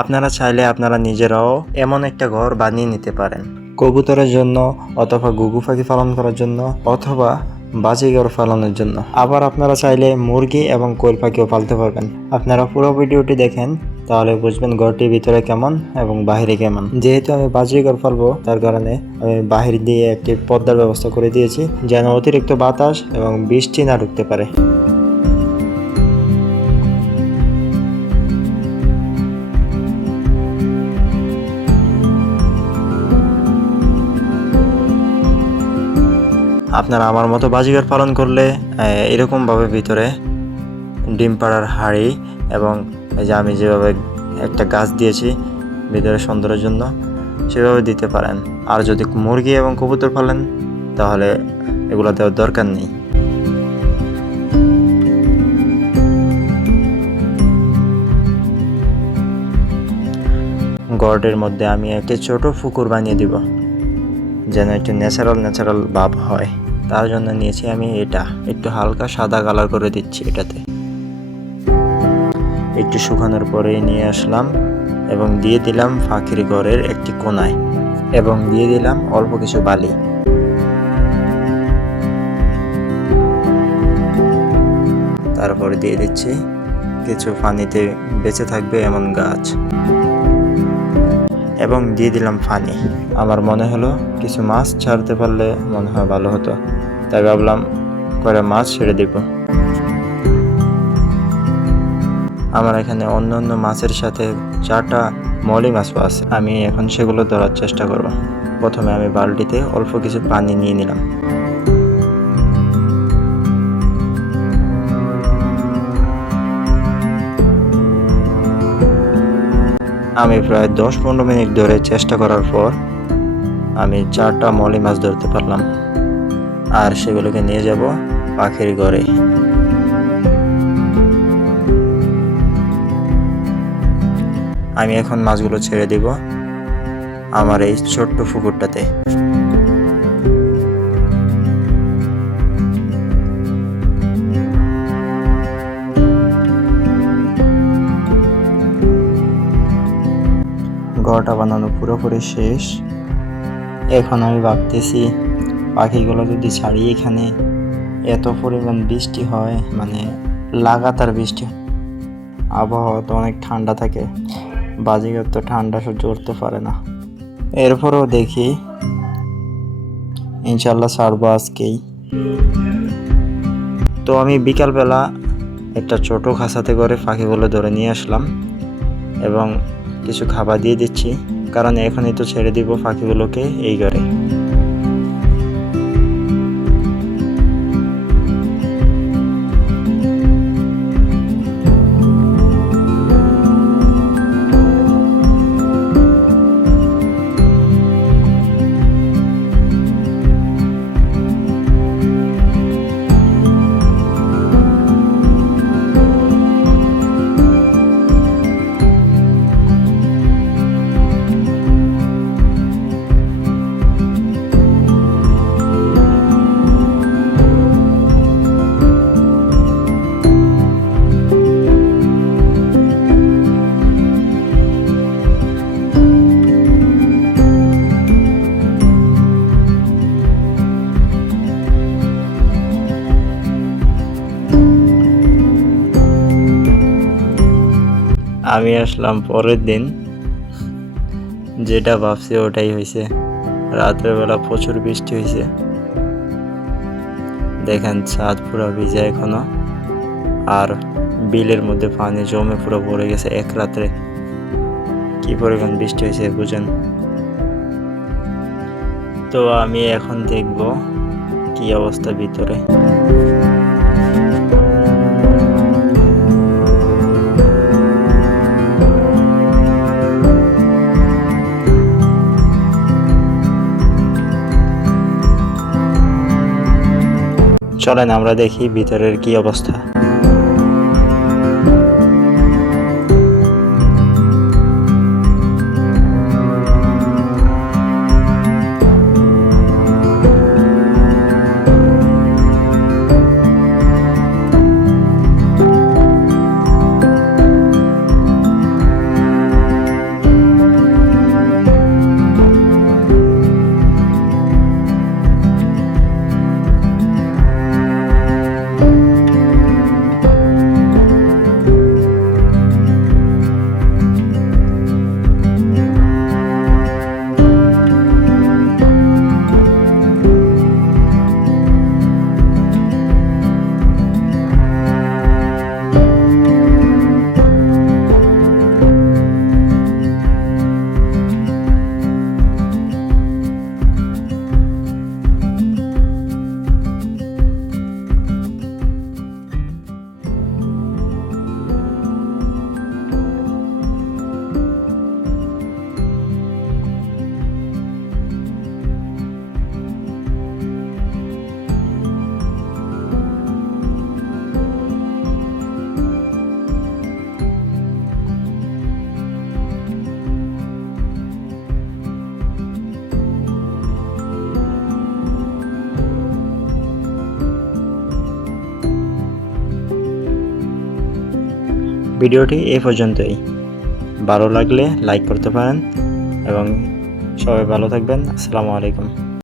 আপনারা চাইলে আপনারা নিজেরাও এমন একটা ঘর বানিয়ে নিতে পারেন, কবুতরের জন্য অথবা ঘুঘু পাখি পালন করার জন্য অথবা বাজিঘর পালনের জন্য। আবার আপনারা চাইলে মুরগি এবং কোয়েল পাখিও পালতে পারবেন। আপনারা পুরো ভিডিওটি দেখেন, তাহলে বুঝবেন ঘরটির ভিতরে কেমন এবং বাহিরে কেমন। যেহেতু আমি বাজিঘর পালবো, তার কারণে আমি বাহির দিয়ে একটি পর্দার ব্যবস্থা করে দিয়েছি, যেন অতিরিক্ত বাতাস এবং বৃষ্টি না ঢুকতে পারে। আপনারা আমার মতো বাজিঘর পালন করলে এরকমভাবে ভিতরে ডিম পাড়ার হাঁড়ি এবং এই যে আমি যেভাবে একটা গাছ দিয়েছি ভিতরে সৌন্দর্যের জন্য, সেভাবে দিতে পারেন। আর যদি মুরগি এবং কবুতর পালেন তাহলে এগুলো দেওয়ার দরকার নেই। ঘরটির মধ্যে আমি একটি ছোট পুকুর বানিয়ে দিব, যেন একটু ন্যাচারাল ভাব হয়। তার জন্য নিয়েছি আমি এটা, একটু হালকা সাদা কালার করে দিচ্ছি এটাতে। একটু শুকানোর পরে নিয়ে আসলাম এবং দিয়ে দিলাম পাখির ঘরের একটি কোনায়, এবং দিয়ে দিলাম অল্প কিছু বালি। তারপরে দিয়ে দিচ্ছি কিছু পানিতে বেঁচে থাকবে এমন গাছ, এবং দিয়ে দিলাম পানি। আমার মনে হলো কিছু মাছ ছাড়তে পারলে মনে হয় ভালো হতো, তাই ভাবলাম করে মাছ ছেড়ে দিব। আমার এখানে অন্য মাছের সাথে 4টা মলি মাছও আছে, আমি এখন সেগুলো ধরার চেষ্টা করব। প্রথমে আমি বালতিতে অল্প কিছু পানি নিয়ে নিলাম। আমি প্রায় 10-15 মিনিট ধরে চেষ্টা করার পর আমি 4টা মলি মাছ ধরতে পারলাম, আর সেগুলোকে নিয়ে যাব পাখির ঘরে। আমি এখন মাছগুলো ছেড়ে দিব আমার এই ছোট্ট পুকুরটাতে। ঘরটা বানানো পুরোপুরি শেষ। এখন আমি ভাবতেছি পাখিগুলো যদি ছাড়ি, এখানে এত পরিমাণ বৃষ্টি হয়, মানে লাগাতার বৃষ্টি, আবহাওয়া তো অনেক ঠান্ডা থাকে, বাজিঘর তো ঠান্ডা সহ্য করতে পারে না। এরপরেও দেখি ইনশাল্লাহ ছাড়বো আজকেই। তো আমি বিকালবেলা একটা ছোট খাঁচাতে করে পাখিগুলো ধরে নিয়ে আসলাম এবং কিছু খাবার দিয়ে দিচ্ছি, কারণ এখনই তো ছেড়ে দিব পাখিগুলোকে এই ঘরে। আমি আসলাম পরের দিন, যেটা ভাবছি ওটাই হয়েছে। রাতের বেলা প্রচুর বৃষ্টি হয়েছে, দেখেন ছাদ পুরো ভিজা এখনো, আর বিলের মধ্যে পানি জমে পুরো ভরে গেছে এক রাত্রে। কি পরিমাণ বৃষ্টি হয়েছে বুঝেন। তো আমি এখন দেখব কি অবস্থা ভিতরে। চলেন আমরা দেখি ভিতরের কি অবস্থা। ভিডিওটি এই পর্যন্তই। ভালো লাগলে লাইক করতে পারেন এবং সবাই ভালো থাকবেন। আসসালামু আলাইকুম।